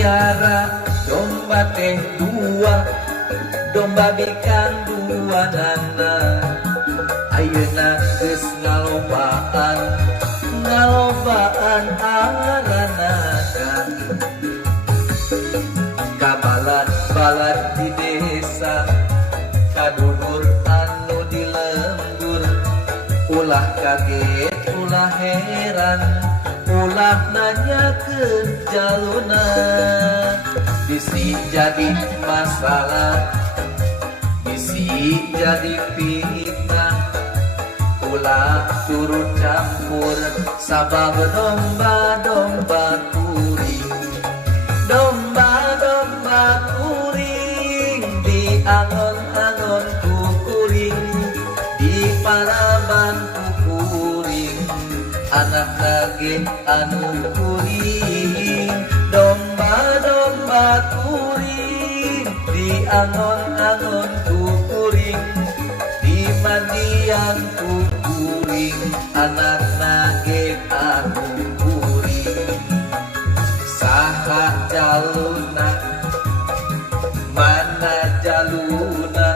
Miara domba teh dua, domba bikang dua nana. Ayeuna geus ngalobaan aranakan. Kabalad-balad di desa, kadulur anu di lembur. Ulah kaget, ulah heran, ulah nanyakeun jaluna. Bisi jadi masalah, bisi jadi fitnah. Ulah turut campur sabab domba-domba kuring. Domba-domba kuring diangon-angon ku kuring, di paraban ku kuring, anak lagi anu kuring. Domba-domba kuring diangon-angon ku kuring, di mandian ku kuring, anak lagi anu kuring. Saha jaluna, mana jaluna,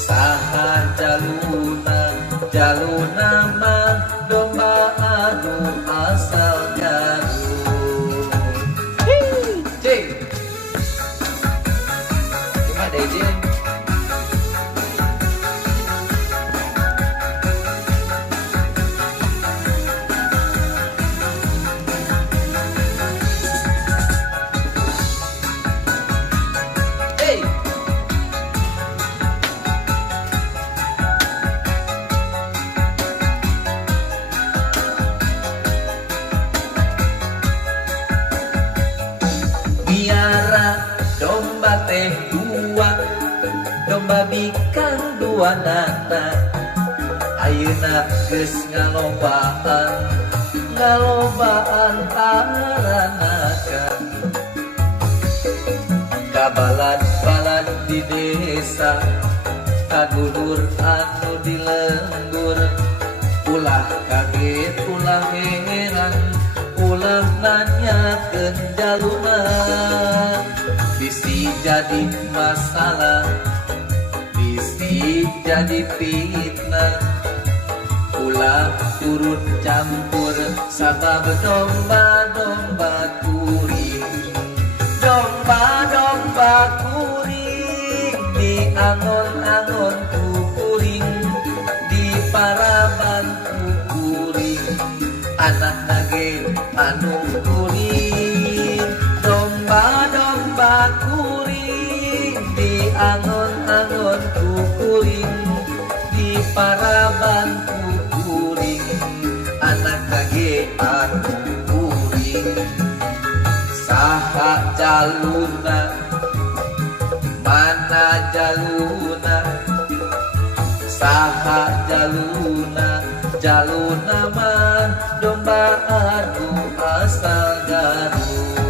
saha jaluna, jaluna mah domba anu asal Garut. Cing, gimana deh Cing? Domba teh dua, domba bikang dua nana. Ayeuna geus ngalobaan aranakan. Kabalad-balad di desa, kadulur anu di lembur. Ulah kaget, ulah heran, ulah nanyakeun jaluna. Bisi jadi masalah, bisi jadi fitnah. Ulah turut campur sabab domba-domba kuring. Domba-domba kuring diangon-angon ku kuring, di paraban ku kuring, anak nage anu kuring. Domba-domba kuring diangon-angon ku kuring, di paraban ku kuring, anak kage anu kuring. Saha jaluna, mana jaluna, saha jaluna, jaluna mah domba anu asal Garut.